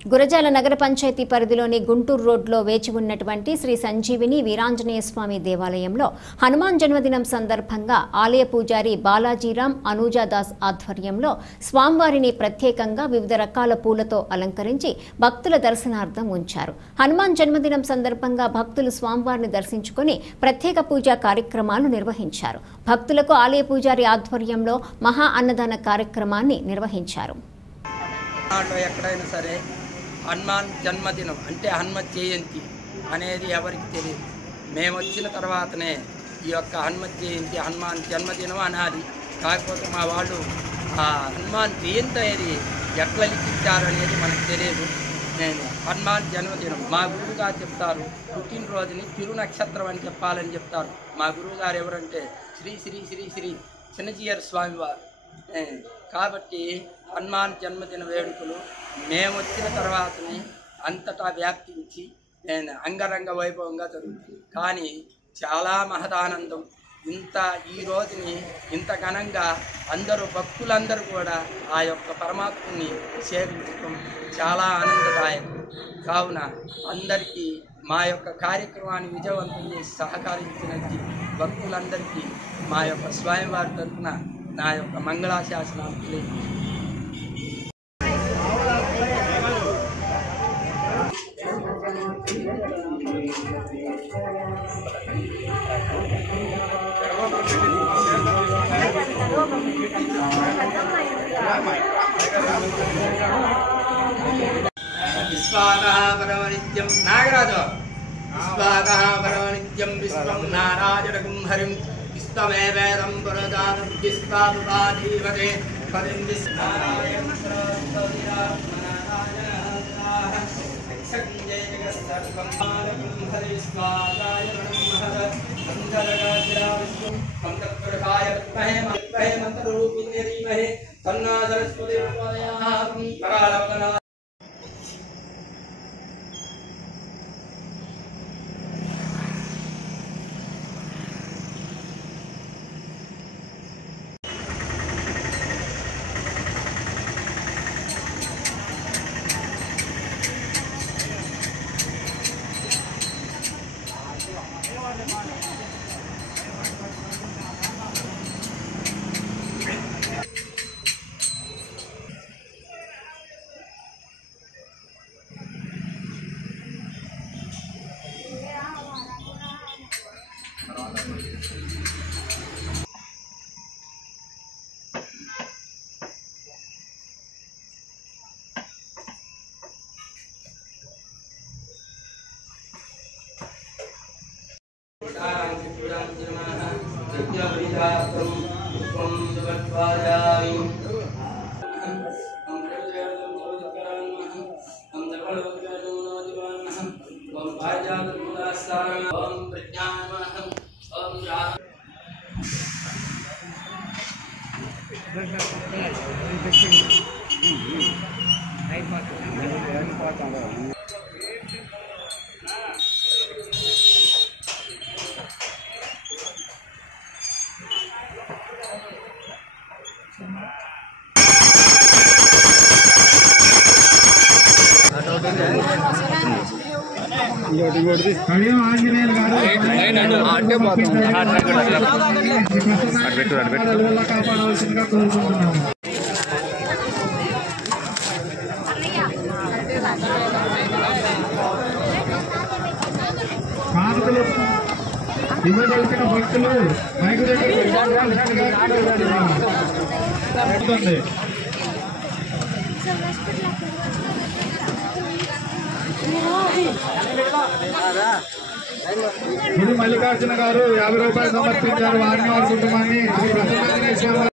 గురజాల నగర పంచాయతీ పరిధిలోని గుంటూరు రోడ్లో వేచి ఉన్నటువంటి శ్రీ సంజీవిని వీరాంజనేయ స్వామి దేవాలయంలో హనుమాన్ జన్మదినం సందర్భంగా ఆలయ పూజారి బాలాజీరామ్ అనూజాదాస్ ఆధ్వర్యంలో స్వామివారిని ప్రత్యేకంగా వివిధ రకాల పూలతో అలంకరించి భక్తుల దర్శనార్థం ఉంచారు. హనుమాన్ జన్మదినం సందర్భంగా భక్తులు స్వామివారిని దర్శించుకుని ప్రత్యేక పూజా కార్యక్రమాలు నిర్వహించారు. భక్తులకు ఆలయ పూజారి ఆధ్వర్యంలో మహా అన్నదాన కార్యక్రమాన్ని నిర్వహించారు. ఎక్కడైనా సరే హనుమాన్ జన్మదినం అంటే హనుమత్ జయంతి అనేది ఎవరికి తెలియదు. మేము వచ్చిన తర్వాతనే ఈ యొక్క హనుమత్ జయంతి హనుమాన్ జన్మదినం అనాలి. కాకపోతే మా వాళ్ళు హనుమాన్ జయంతి అనేది ఎట్లా లిఖించారు అనేది మనకు తెలియదు. నేను హనుమాన్ జన్మదినం మా గురువుగారు చెప్తారు, పుట్టినరోజుని తిరు నక్షత్రం అని చెప్పాలని చెప్తారు. మా గురువుగారు ఎవరంటే శ్రీ శ్రీ శ్రీ శ్రీ చిన్నజీయర్ స్వామివారు. కాబట్టి హనుమాన్ జన్మదిన వేడుకలు మేము వచ్చిన తర్వాతనే అంతటా వ్యాప్తించి అంగరంగ వైభవంగా జరుగుతుంది. కానీ చాలా మహదానందం. ఈ రోజుని ఇంత ఘనంగా అందరూ భక్తులందరూ కూడా ఆ యొక్క పరమాత్మని సేవించడం చాలా ఆనందదాయకం. కావున అందరికీ మా యొక్క కార్యక్రమాన్ని విజయవంతం చేసి సహకరించినట్టు భక్తులందరికీ మా యొక్క స్వామివారి తరఫున నా యొక్క మంగళాశాసనాలు తెలియజేస్తాను. విశ్వాకః పరమనిత్యం నాగరాజు విశ్వాకః పరమనిత్యం విశ్వం నారాయణకం హరిం విశ్వమేవేదం పురజాతం విశ్వాదుపాధీవతే పదిం విశ్వనారాయణ కాపాడవలసిందిగా కోరుకుంటున్నాము. కానుకలు ఇవ్వదలిచిన భక్తులు మైకు దగ్గర ఇది మల్లికార్జున గారు 50 రూపాయలు సమర్పించారు. వారిని వారి కుటుంబాన్ని